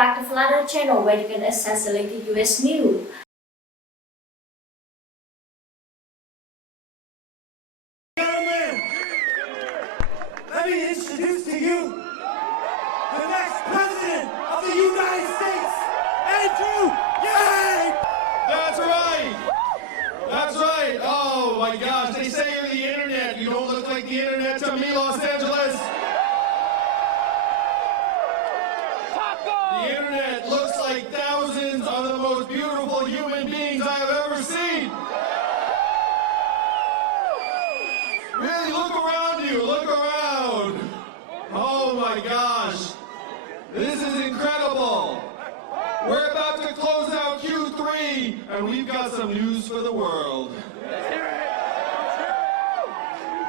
back to Flutter channel where you can access the latest US news. Gentlemen, let me introduce to you the next president of the United States, Andrew Yang! That's right! That's right! Oh my gosh, they say you're the internet. You don't look like the internet to me, Los Angeles. The internet looks like thousands of the most beautiful human beings I have ever seen. Really, look around you, look around. Oh my gosh. This is incredible. We're about to close out Q3, and we've got some news for the world.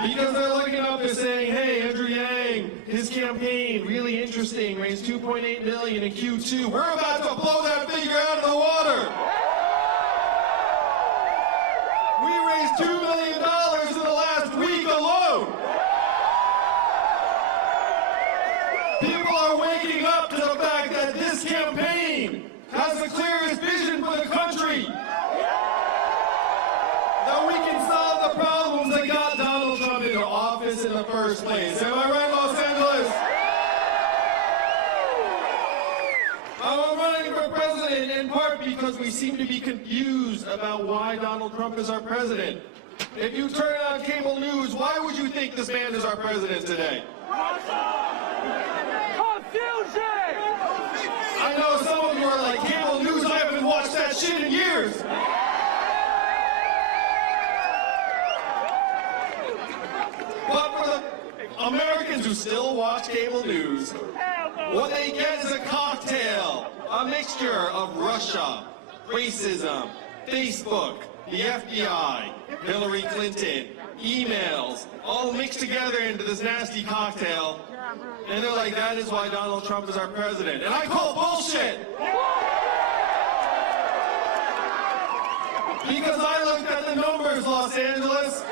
Because they're looking up, they're saying, hey, Andrew Yang, his campaign, really interesting, raised $2.8 million in Q2. We're about to blow that figure out of the water. We raised $2 million in the last week alone. People are waking up to the fact that this campaign has the clearest vision for the country. That we can solve the problems that got Donald Trump into office in the first place. Am I right, Los Angeles? I'm running for president in part because we seem to be confused about why Donald Trump is our president. If you turn on cable news, why would you think this man is our president today? Confusion! I know some of you are like, cable news, I haven't watched that shit in years. But for the Americans who still watch cable news, what they get is a cocktail, a mixture of Russia, racism, Facebook, the FBI, Hillary Clinton, emails, all mixed together into this nasty cocktail. And they're like, that is why Donald Trump is our president. And I call bullshit! Because I looked at the numbers, Los Angeles.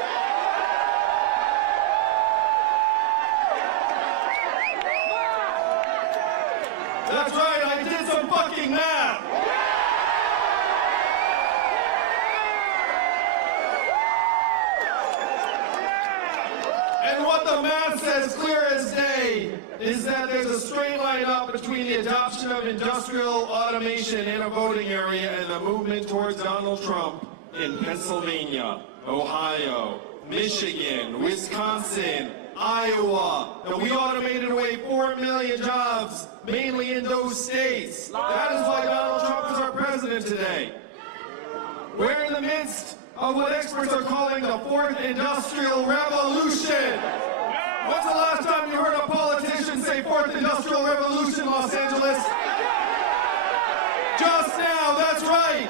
That's right, I did some fucking math. And what the math says clear as day is that there's a straight line up between the adoption of industrial automation in a voting area and the movement towards Donald Trump in Pennsylvania, Ohio, Michigan, Wisconsin, Iowa. And we automated away 4 million jobs, mainly in those states. That is why Donald Trump is our president today. We're in the midst of what experts are calling the fourth industrial revolution. When's the last time you heard a politician say fourth industrial revolution, Los Angeles? Just now, that's right.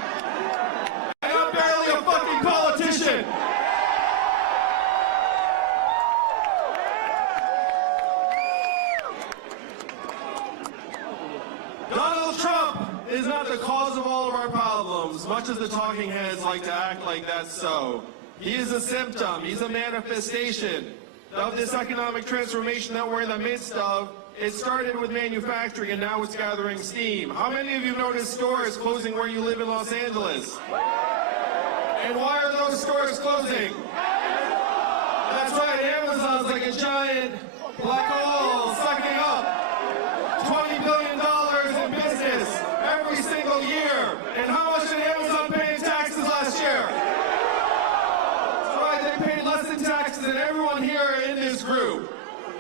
And I'm barely a fucking politician. Donald Trump is not the cause of all of our problems, much as the talking heads like to act like that's so. He is a symptom, he's a manifestation of this economic transformation that we're in the midst of. It started with manufacturing and now it's gathering steam. How many of you noticed stores closing where you live in Los Angeles? And why are those stores closing? That's right, Amazon's like a giant black hole sucking up $20 billion in business every single year. And how much did Amazon pay in taxes last year? That's right, they paid less in taxes than everyone here in this group.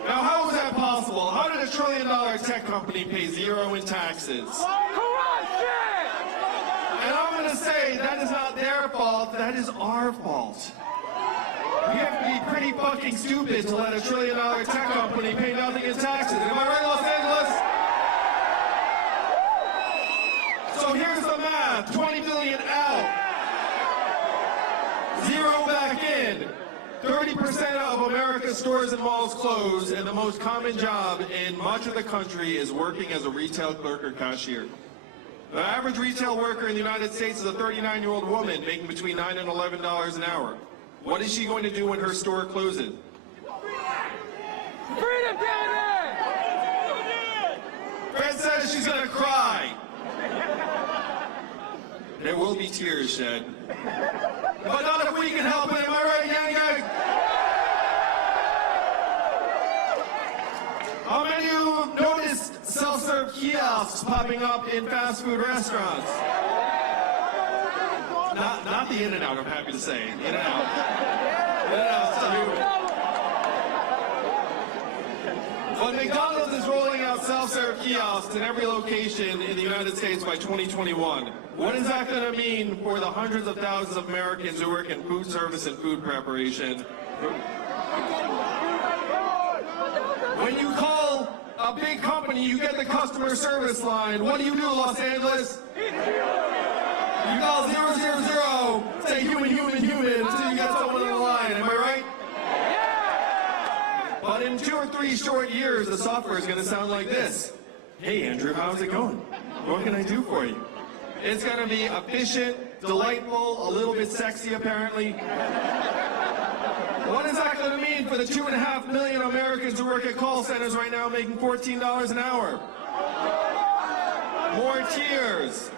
Now, how is that possible? How did $1 trillion tech company pay zero in taxes? Corruption! And I'm going to say that is not their fault, that is our fault. We have to be pretty fucking stupid to let $1 trillion tech company pay nothing in taxes. Am I right, Los Angeles? So here's the math. 20 billion out. Zero back in. 30% of America's stores and malls closed, and the most common job in much of the country is working as a retail clerk or cashier. The average retail worker in the United States is a 39-year-old woman making between $9 and $11 an hour. What is she going to do when her store closes? Freedom, Fred says she's gonna cry. There will be tears shed. But not if we can help it, am I right, Yang Gang? How many of you have noticed self-serve kiosks popping up in fast food restaurants? Not the In-N-Out, I'm happy to say. In-N-Out. But McDonald's is rolling out self-serve kiosks in every location in the United States by 2021. What is that going to mean for the hundreds of thousands of Americans who work in food service and food preparation? When you call a big company, you get the customer service line. What do, Los Angeles? You call 000, say human, until you get someone on the line. Am I right? But in 2 or 3 short years, the software is going to sound like this. Hey, Andrew, how's it going? What can I do for you? It's going to be efficient, delightful, a little bit sexy, apparently. What is that going to mean for the 2.5 million Americans who work at call centers right now making $14 an hour? More tears.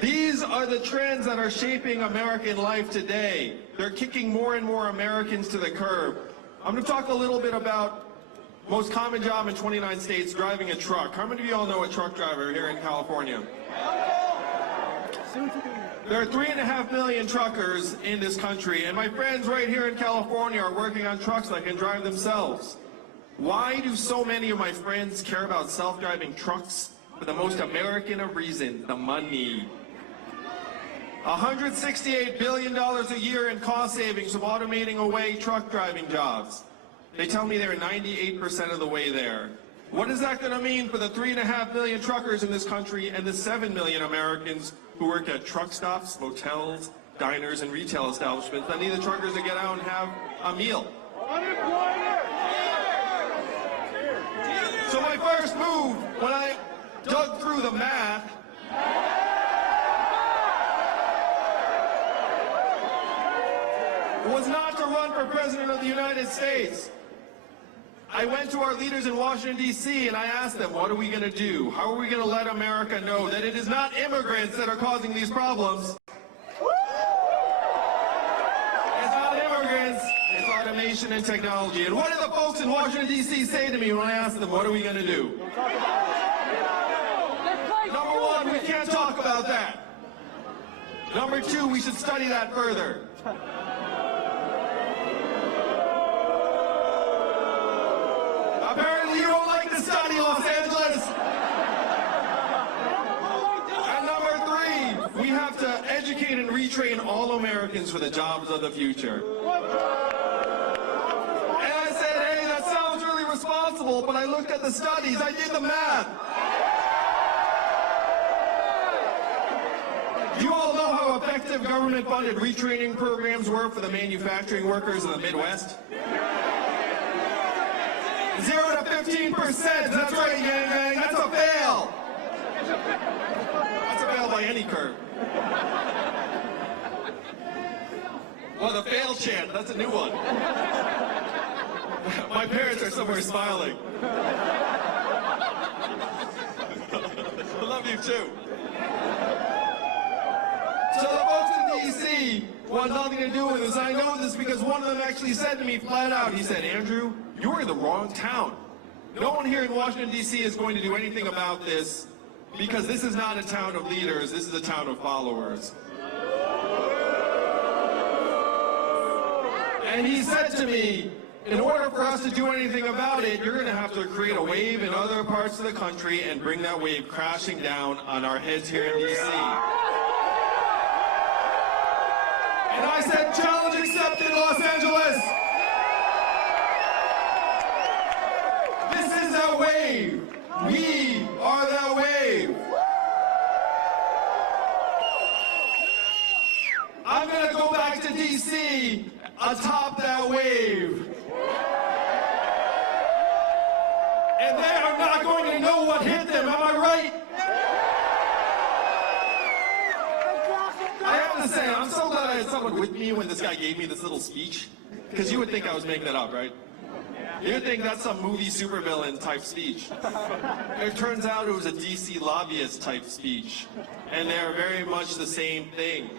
These are the trends that are shaping American life today. They're kicking more and more Americans to the curb. I'm going to talk a little bit about most common job in 29 states, driving a truck. How many of you all know a truck driver here in California? There are 3.5 million truckers in this country, and my friends right here in California are working on trucks that can drive themselves. Why do so many of my friends care about self-driving trucks? For the most American of reasons, the money. $168 billion a year in cost savings from automating away truck driving jobs. They tell me they're 98% of the way there. What is that going to mean for the 3.5 million truckers in this country and the 7 million Americans who work at truck stops, motels, diners, and retail establishments that need the truckers to get out and have a meal? So my first move, when I dug through the math, was not to run for President of the United States. I went to our leaders in Washington, D.C., and I asked them, what are we going to do? How are we going to let America know that it is not immigrants that are causing these problems? It's not immigrants, it's automation and technology. And what did the folks in Washington, D.C. say to me when I asked them, what are we going to do? Number one, we can't talk about that. Number two, we should study that further. Apparently you don't like to study, Los Angeles. And number three, we have to educate and retrain all Americans for the jobs of the future. And I said, hey, that sounds really responsible, but I looked at the studies, I did the math. You all know how effective government-funded retraining programs were for the manufacturing workers in the Midwest? 0 to 15%, that's right, Yang Gang, that's a fail. That's a fail by any curve. Well, the fail chant, that's a new one. My parents are somewhere smiling. I love you too. So the folks in D.C. want nothing to do with this. I know this because one of them actually said to me flat out, he said, Andrew, you're in the wrong town. No one here in Washington, D.C. is going to do anything about this because this is not a town of leaders, this is a town of followers. And he said to me, in order for us to do anything about it, you're going to have to create a wave in other parts of the country and bring that wave crashing down on our heads here in D.C. And I said, challenge accepted, Los Angeles. This is that wave. We are that wave. I'm going to go back to D.C. atop that wave. And they are not going to know what hit them, am I right? I have to say, I'm so glad I had someone with me when this guy gave me this little speech, because you would think I was making that up, right? You think that's some movie supervillain type speech. It turns out it was a DC lobbyist type speech. And they're very much the same thing.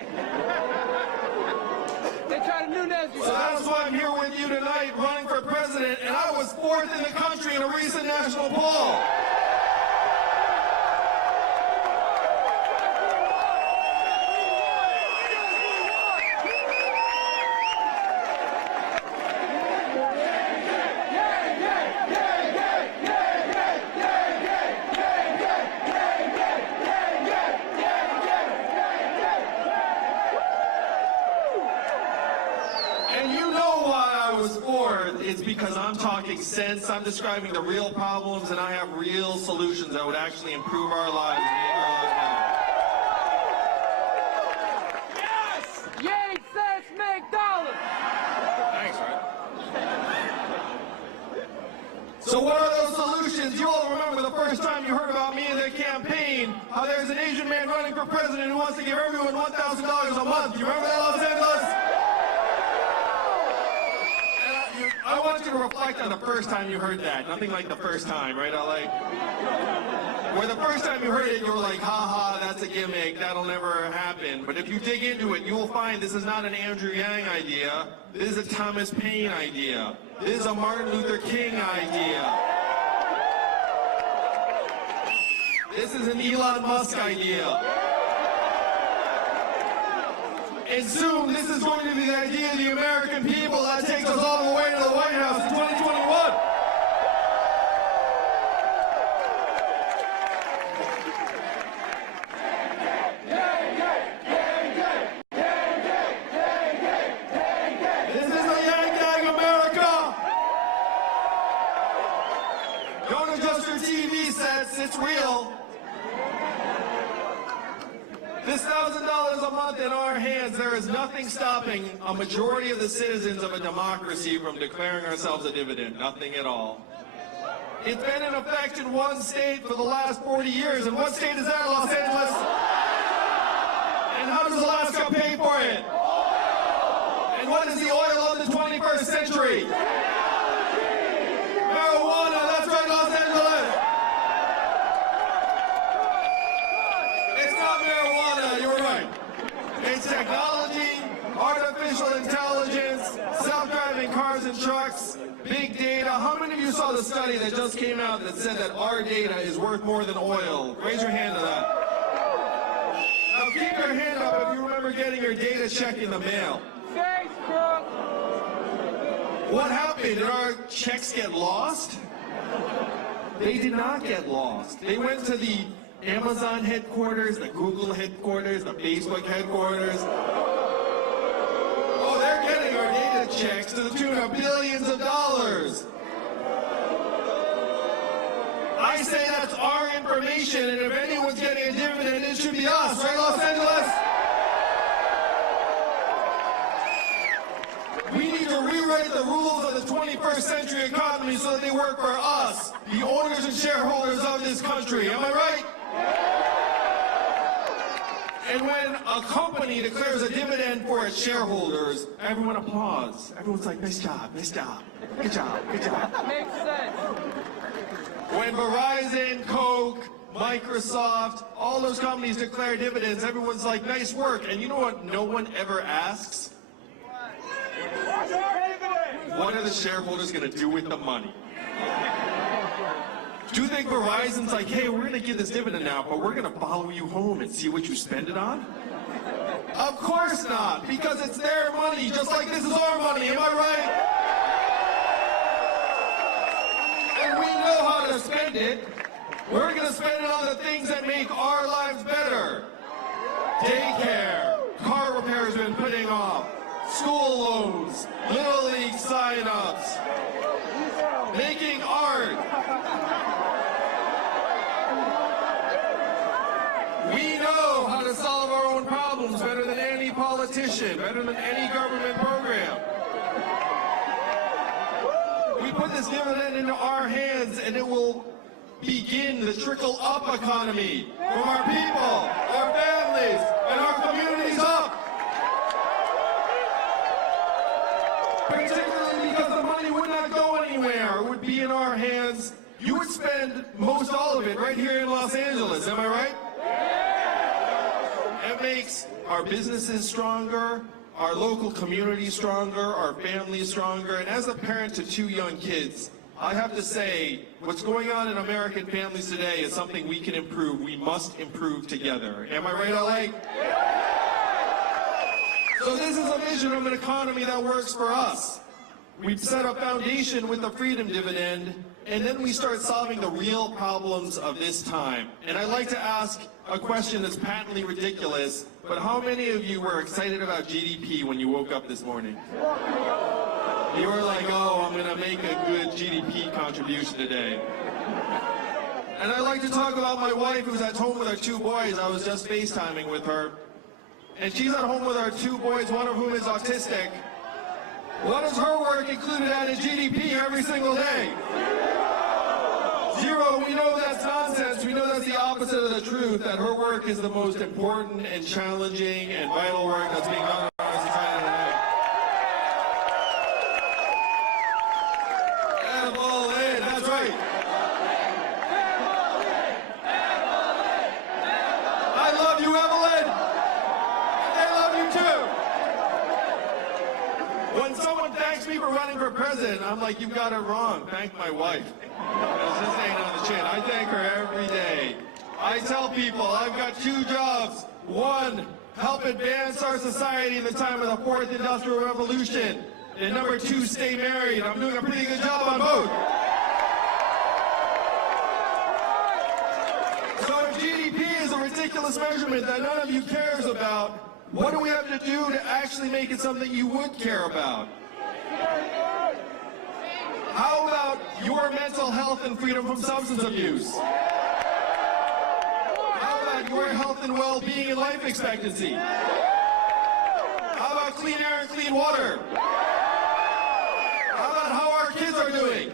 They try to Nunez you. So that's why I'm here with you tonight, running for president, and I was 4th in the country in a recent national poll. And you know why I was 4th. It's because I'm talking sense, I'm describing the real problems, and I have real solutions that would actually improve our lives and make our lives better. Yes! Yay, sense, make dollars! Thanks, right? So what are those solutions? You all remember the first time you heard about me in the campaign, how there's an Asian man running for president who wants to give everyone $1,000 a month. You remember that, Los Angeles? I want you to reflect on the first time you heard that. Nothing like the first time, right? Where the first time you heard it, you were like, ha ha, that's a gimmick, that'll never happen. But if you dig into it, you will find this is not an Andrew Yang idea. This is a Thomas Paine idea. This is a Martin Luther King idea. This is an Elon Musk idea. And soon, this is going to be the idea of the American people that takes us all the way to the White House in 2021. This is the Yang Gang America. Don't adjust your TV sets, it's real. This $1,000 a month in our hands, there is nothing stopping a majority of the citizens of a democracy from declaring ourselves a dividend. Nothing at all. It's been in effect in one state for the last 40 years. And what state is that, Los Angeles? And how does Alaska pay for it? And what is the oil of the 21st century? Marijuana, that's right, Los Angeles. It's not marijuana, you're right. It's technology, artificial intelligence, self-driving cars and trucks, big data. How many of you saw the study that just came out that said that our data is worth more than oil? Raise your hand to that. Now keep your hand up if you remember getting your data check in the mail. Facebook! What happened? Did our checks get lost? They did not get lost. They went to the Amazon headquarters, the Google headquarters, the Facebook headquarters. Oh, they're getting our data checks to the tune of billions of dollars. I say that's our information, and if anyone's getting a dividend, it should be us, right, Los Angeles? We need to rewrite the rules of the 21st century economy so that they work for us, the owners and shareholders of this country. Am I right? And when a company declares a dividend for its shareholders, everyone applauds. Everyone's like, nice job, good job, good job. Makes sense. When Verizon, Coke, Microsoft, all those companies declare dividends, everyone's like, nice work. And you know what no one ever asks? What are the shareholders going to do with the money? Do you think Verizon's like, hey, we're going to give this dividend now, but we're going to follow you home and see what you spend it on? Of course not, because it's their money, just like this is our money, am I right? And we know how to spend it. We're going to spend it on the things that make our lives better. Daycare, car repairs we've been putting off, school loans, Little League sign-ups, making art. We know how to solve our own problems better than any politician, better than any government program. We put this dividend into our hands and it will begin the trickle-up economy from our people, our families, and our communities up. particularly because the money would not go anywhere. It would be in our hands. You would spend most all of it right here in Los Angeles, am I right? It makes our businesses stronger, our local community stronger, our families stronger, and as a parent to 2 young kids, I have to say, what's going on in American families today is something we can improve. We must improve together. Am I right, LA? So this is a vision of an economy that works for us. We set a foundation with the freedom dividend, and then we start solving the real problems of this time. And I'd like to ask a question that's patently ridiculous, but how many of you were excited about GDP when you woke up this morning? You were like, oh, I'm going to make a good GDP contribution today. And I'd like to talk about my wife who's at home with her 2 boys. I was just FaceTiming with her. And she's at home with her 2 boys, one of whom is autistic. What is her work included at in GDP every single day? 0. We know that's nonsense. We know that's the opposite of the truth, that her work is the most important and challenging and vital work that's being done in our society today. Evelyn, that's right. I love you, Evelyn. And they love you too. When someone thanks me for running for president, I'm like, you got it wrong. Thank my wife. This ain't on the chin. I thank her every day. I tell people I've got 2 jobs. 1, help advance our society in the time of the 4th Industrial Revolution. And number 2, stay married. I'm doing a pretty good job on both. So if GDP is a ridiculous measurement that none of you cares about, what do we have to do to actually make it something you would care about? How about your mental health and freedom from substance abuse? How about your health and well-being and life expectancy? How about clean air and clean water? How about how our kids are doing?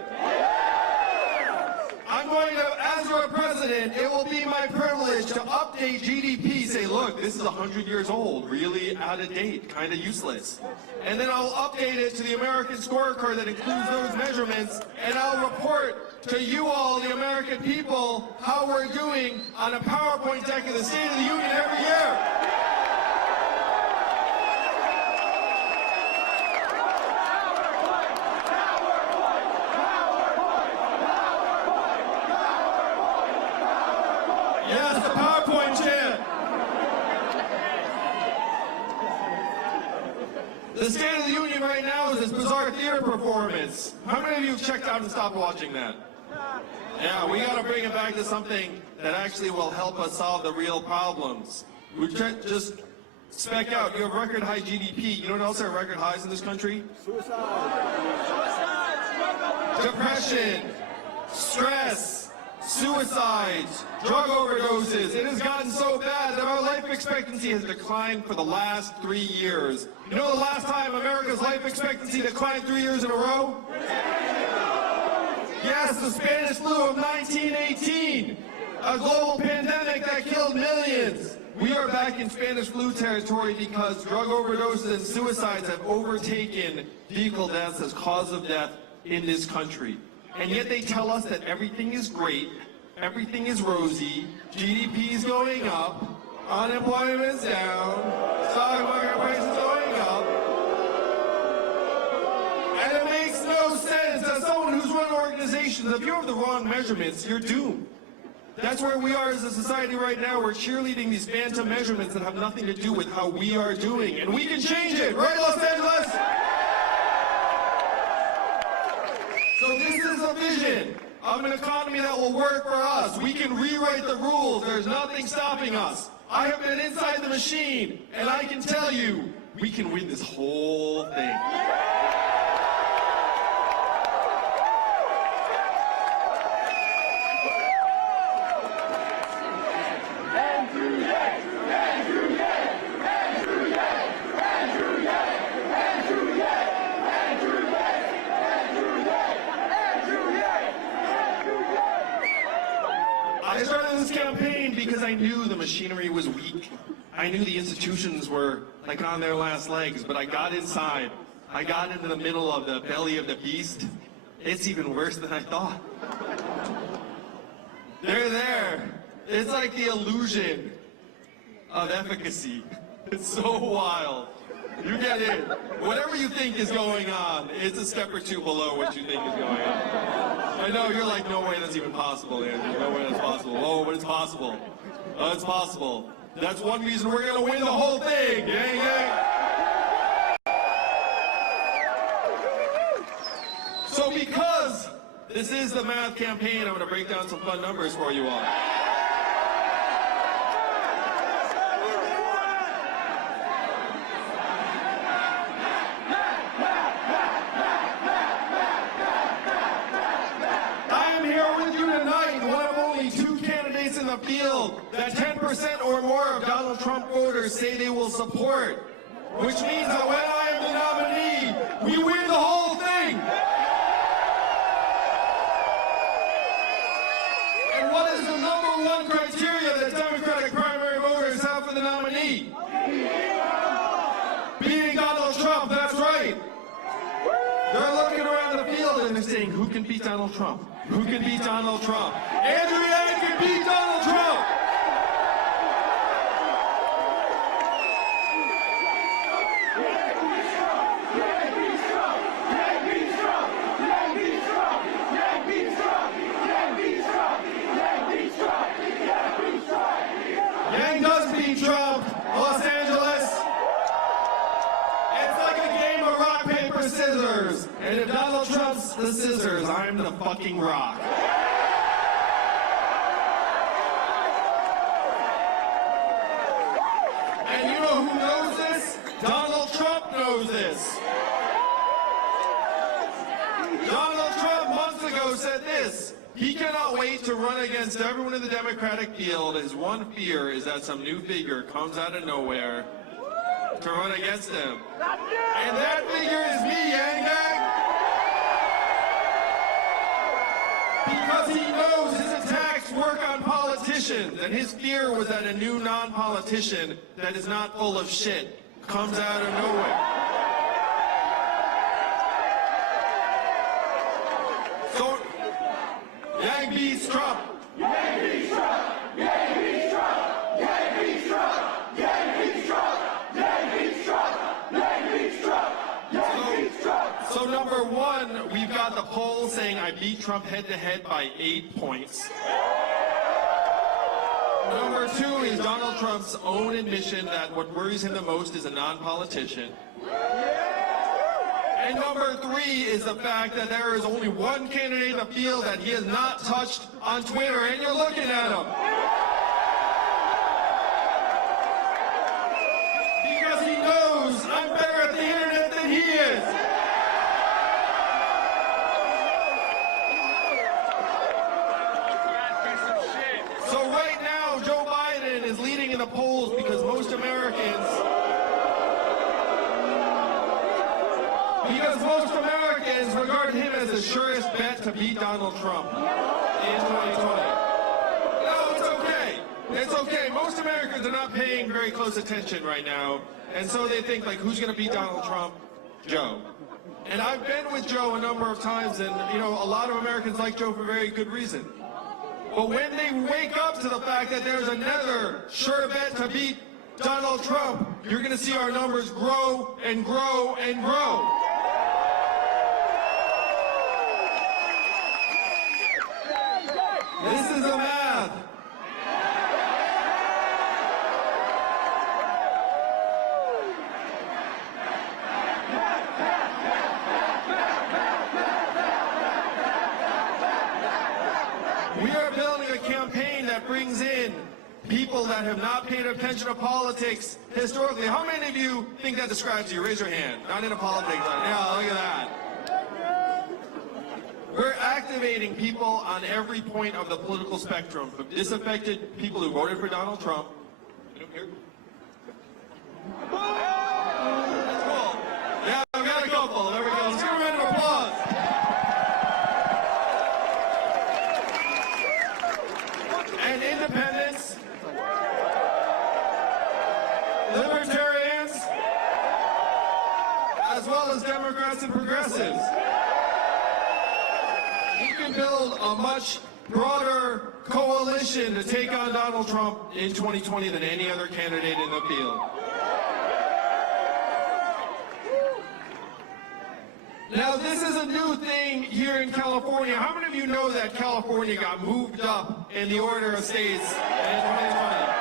I'm going to, as your president, it will be my privilege to update GDP, say, look, this is 100 years old, really out of date, kind of useless. And then I'll update it to the American scorecard that includes those measurements, and I'll report to you all, the American people, how we're doing on a PowerPoint deck of the State of the Union every year. Yes, the PowerPoint chant. The State of the Union right now is this bizarre theater performance. How many of you have checked out and stopped watching that? Yeah, we got to bring it back to something that actually will help us solve the real problems. We can't just spec out. You have record high GDP. You know what else are record highs in this country? Depression, stress, suicides, drug overdoses. It has gotten so bad that our life expectancy has declined for the last 3 years. You know the last time America's life expectancy declined 3 years in a row? Yes, the Spanish flu of 1918, a global pandemic that killed millions. We are back in Spanish flu territory because drug overdoses and suicides have overtaken vehicle deaths as cause of death in this country. And yet they tell us that everything is great, everything is rosy, GDP is going up, unemployment is down, stock market prices going up. And it makes no sense. As someone who's run organizations, if you have the wrong measurements, you're doomed. That's where we are as a society right now. We're cheerleading these phantom measurements that have nothing to do with how we are doing. And we can change it, right, Los Angeles? So this is a vision of an economy that will work for us. We can rewrite the rules. There's nothing stopping us. I have been inside the machine, and I can tell you, we can win this whole thing. I started this campaign because I knew the machinery was weak. I knew the institutions were like on their last legs, but I got inside I got into the middle of the belly of the beast. It's even worse than I thought. They're there. It's like the illusion of efficacy. It's so wild. You get in. Whatever you think is going on, it's a step or two below what you think is going on. I know, you're like, no way that's even possible, Andrew. No way that's possible. Oh, but it's possible. Oh, it's possible. That's one reason we're going to win the whole thing. Yang, yang. So because this is the math campaign, I'm going to break down some fun numbers for you all. In the field that 10% or more of Donald Trump voters say they will support, which means that when I am the nominee, we win the whole thing. And what is the number one criteria that Democratic primary voters have for the nominee? Beating Donald Trump, that's right. They're looking around the field and they're saying, who can beat Donald Trump? Who can beat Donald Trump? Andrew Yang can beat Donald Trump! Yang does beat Trump, Los Angeles. It's like a game of rock, paper, scissors. And if Donald Trump's the scissors, I'm the fucking rock. And you know who knows this? Donald Trump knows this. Donald Trump months ago said this. He cannot wait to run against everyone in the Democratic field. His one fear is that some new figure comes out of nowhere to run against him. And that figure is me, Yang Yang. Because he knows his attacks work on politicians, and his fear was that a new non-politician that is not full of shit comes out of nowhere. So, Yang beats Trump. Yang beats Trump. Yang beats Trump. Yang beats Trump. Yang beats Trump. Yang beats Trump. Yang beats Trump. Yang beats Trump. So number one, we've got the poll saying I beat Trump head-to-head by 8 points. Number two is Donald Trump's own admission that what worries him the most is a non-politician. And number three is the fact that there is only one candidate in the field that he has not touched on Twitter, and you're looking at him. Because he knows I'm better at the internet than he is. So right now, Joe Biden is leading in the polls because most Americans regard him as the surest bet to beat Donald Trump in 2020. No, it's okay. It's okay. Most Americans are not paying very close attention right now, and so they think, like, who's going to beat Donald Trump? Joe. And I've been with Joe a number of times, and, you know, a lot of Americans like Joe for very good reason. But when they wake up to the fact that there's another sure bet to beat Donald Trump, you're going to see our numbers grow and grow and grow. This is the math. We are building a campaign that brings in people that have not paid attention to politics historically. How many of you think that describes you? Raise your hand. Not into politics. Yeah, look at that. We're activating people on every point of the political spectrum, from disaffected people who voted for Donald Trump. That's cool. Yeah, we got a couple. There we go. Let's give a round of applause. And independents, libertarians, as well as Democrats. We can build a much broader coalition to take on Donald Trump in 2020 than any other candidate in the field. Now, this is a new thing here in California. How many of you know that California got moved up in the order of states in 2020?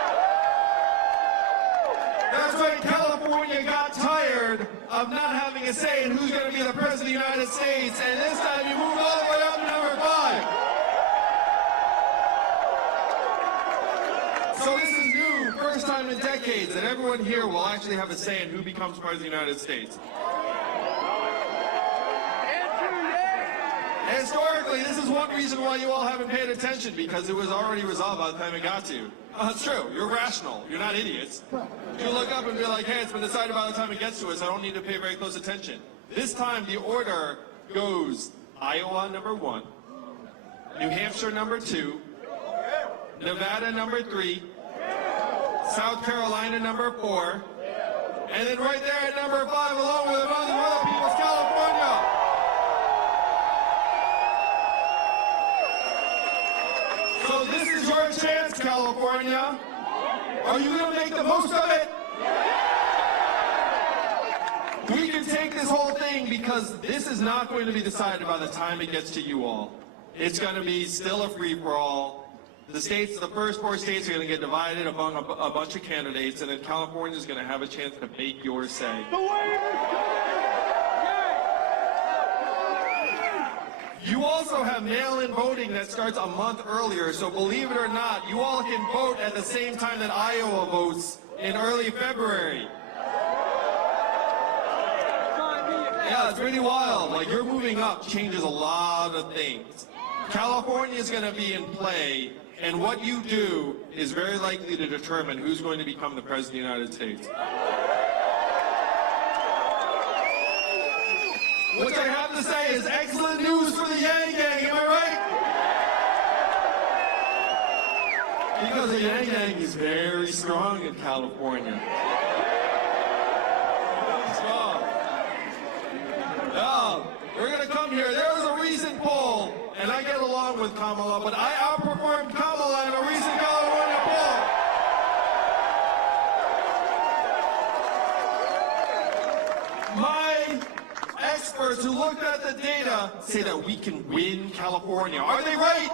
That's right, California got tired of not having a say in who's going to be the President of the United States, and this time you moved all the way up to number 5. So this is new, first time in decades that everyone here will actually have a say in who becomes President of the United States. Historically, this is one reason why you all haven't paid attention, because it was already resolved by the time it got to you. It's true. You're rational. You're not idiots. You look up and be like, hey, it's been decided by the time it gets to us. I don't need to pay very close attention. This time, the order goes Iowa number 1, New Hampshire number 2, Nevada number 3, South Carolina number 4, and then right there at number 5, along with other people's California. So this is your chance, California. Are you going to make the most of it? We can take this whole thing, because this is not going to be decided by the time it gets to you all. It's going to be still a free-for-all. The states, the first 4 states are going to get divided among a bunch of candidates, and then California is going to have a chance to make your say. You also have mail-in voting that starts a month earlier, so believe it or not, you all can vote at the same time that Iowa votes in early February. Yeah, it's pretty wild. Like, you're moving up changes a lot of things. California is going to be in play, and what you do is very likely to determine who's going to become the President of the United States. Which I have to say is excellent news for the Yang Gang, am I right? Because the Yang Gang is very strong in California. Strong. We're going to come here. There was a recent poll, and I get along with Kamala, but I outperformed Kamala in a recent California poll. My experts who looked at the data say that we can win California. Are they right?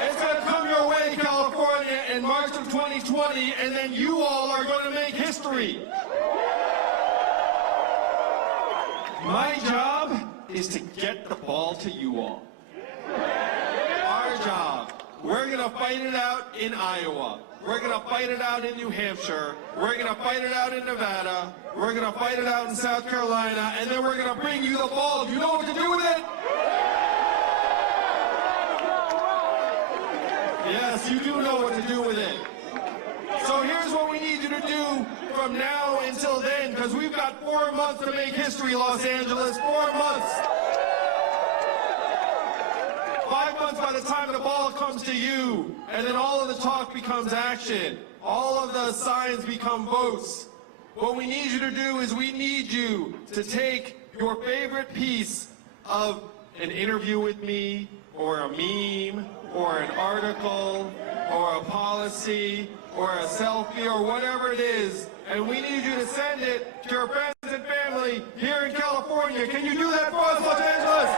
It's going to come your way, California, in March of 2020, and then you all are going to make history. My job is to get the ball to you all. Our job. We're going to fight it out in Iowa. We're going to fight it out in New Hampshire. We're going to fight it out in Nevada. We're going to fight it out in South Carolina. And then we're going to bring you the ball. Do you know what to do with it? Yes, you do know what to do with it. So here's what we need you to do from now until then, because we've got 4 months to make history, Los Angeles. 4 months. 5 months by the time the ball comes to you, and then all of the talk becomes action. All of the signs become votes. What we need you to do is we need you to take your favorite piece of an interview with me, or a meme, or an article, or a policy, or a selfie, or whatever it is, and we need you to send it to your friends and family here in California. Can you do that for us, Los Angeles?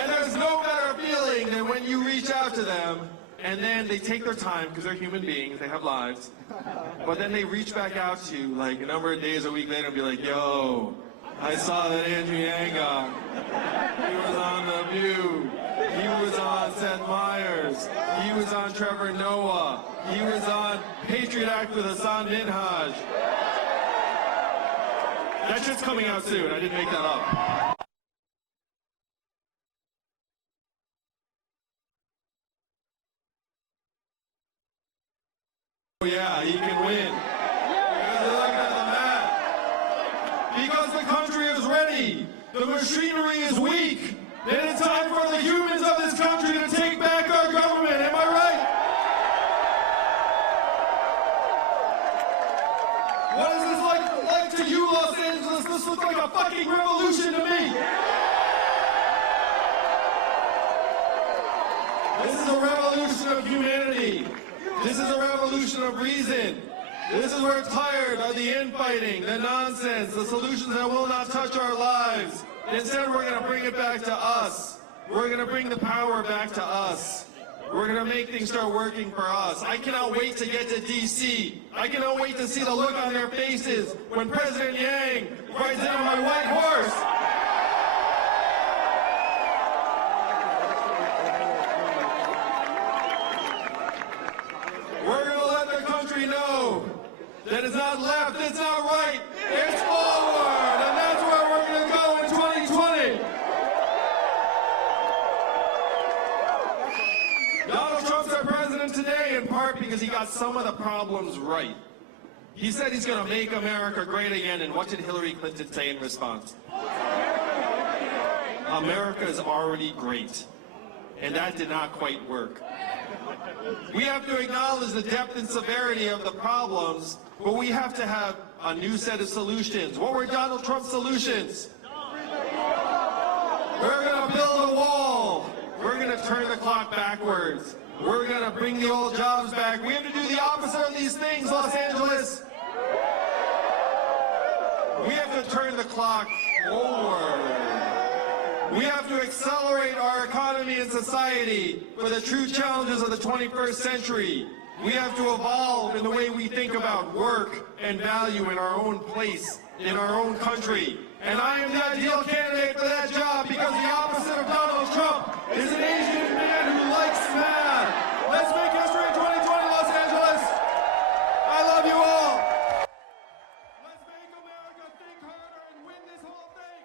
And there's no better feeling than when you reach out to them, and then they take their time, because they're human beings, they have lives, but then they reach back out to you like a number of days, a week later, and be like, yo, I saw that Andrew Yang got. He was on The View. He was on Seth Meyers. He was on Trevor Noah. He was on Patriot Act with Hassan Minhaj. That shit's coming out soon. I didn't make that up. Oh yeah, he can win. Look at the map. Because the country is ready. The machinery is weak. And it's time for the humans of this country to take back our government. Am I right? What is this like to you, Los Angeles, this looks like a fucking revolution to me. This is a revolution of humanity. This is a revolution of reason. This is we're tired of the infighting, the nonsense, the solutions that will not touch our lives. Instead, we're going to bring it back to us. We're going to bring the power back to us. We're going to make things start working for us. I cannot wait to get to D.C. I cannot wait to see the look on their faces when President Yang rides in on my white horse. We're going to let the country know that it's not left, it's not right, it's forward, and that's where we're going to go in 2020. Donald Trump's our president today in part because he got some of the problems right. He said he's going to make America great again, and what did Hillary Clinton say in response? America is already great, and that did not quite work. We have to acknowledge the depth and severity of the problems, but we have to have a new set of solutions. What were Donald Trump's solutions? We're going to build a wall. We're going to turn the clock backwards. We're going to bring the old jobs back. We have to do the opposite of these things, Los Angeles. We have to turn the clock forward. We have to accelerate our economy and society for the true challenges of the 21st century. We have to evolve in the way we think about work and value in our own place, in our own country. And I am the ideal candidate for that job because the opposite of Donald Trump is an Asian man who likes math. Let's make history in 2020, Los Angeles. I love you all. Let's make America think harder and win this whole thing.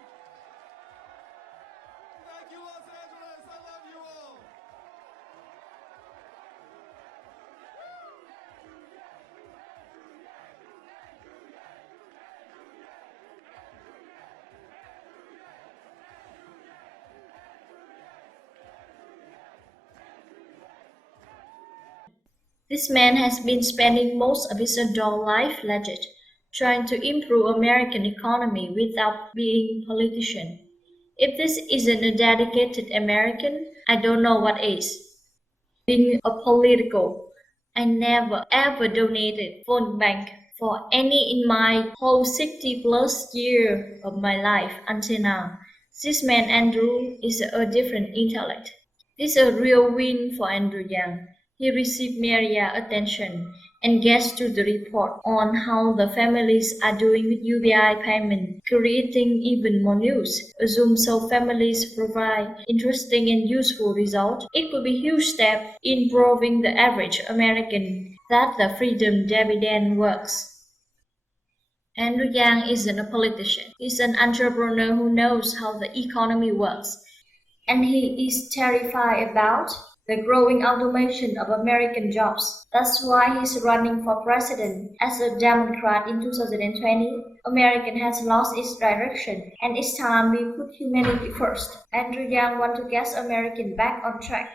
Thank you, Los Angeles. I love you all. This man has been spending most of his adult life legit, trying to improve American economy without being a politician. If this isn't a dedicated American, I don't know what is. Being a political, I never ever donated phone bank for any in my whole 60 plus year of my life until now. This man Andrew is a different intellect. This is a real win for Andrew Yang. He received media attention and gets to the report on how the families are doing with UBI payment, creating even more news. Assume so families provide interesting and useful results. It could be a huge step in proving the average American that the freedom dividend works. Andrew Yang isn't a politician. He's an entrepreneur who knows how the economy works. And he is terrified about the growing automation of American jobs. That's why he's running for president. As a Democrat in 2020, America has lost its direction, and it's time we put humanity first. Andrew Yang wants to get America back on track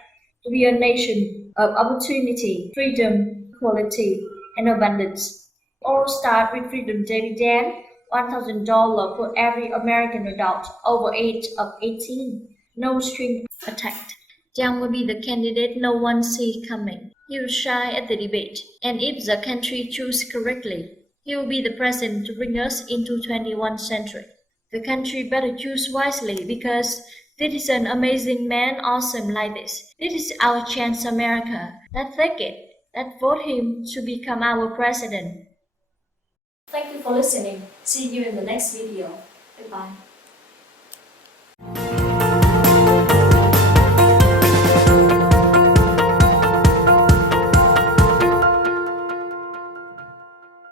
to be a nation of opportunity, freedom, equality, and abundance. All start with freedom dividend, $1,000 for every American adult over age of 18. No string attached. Yang will be the candidate no one sees coming. He will shine at the debate, and if the country chooses correctly, he will be the president to bring us into 21st century. The country better choose wisely because this is an amazing man, awesome like this. This is our chance, America. Let's take it. Let's vote him to become our president. Thank you for listening. See you in the next video. Goodbye.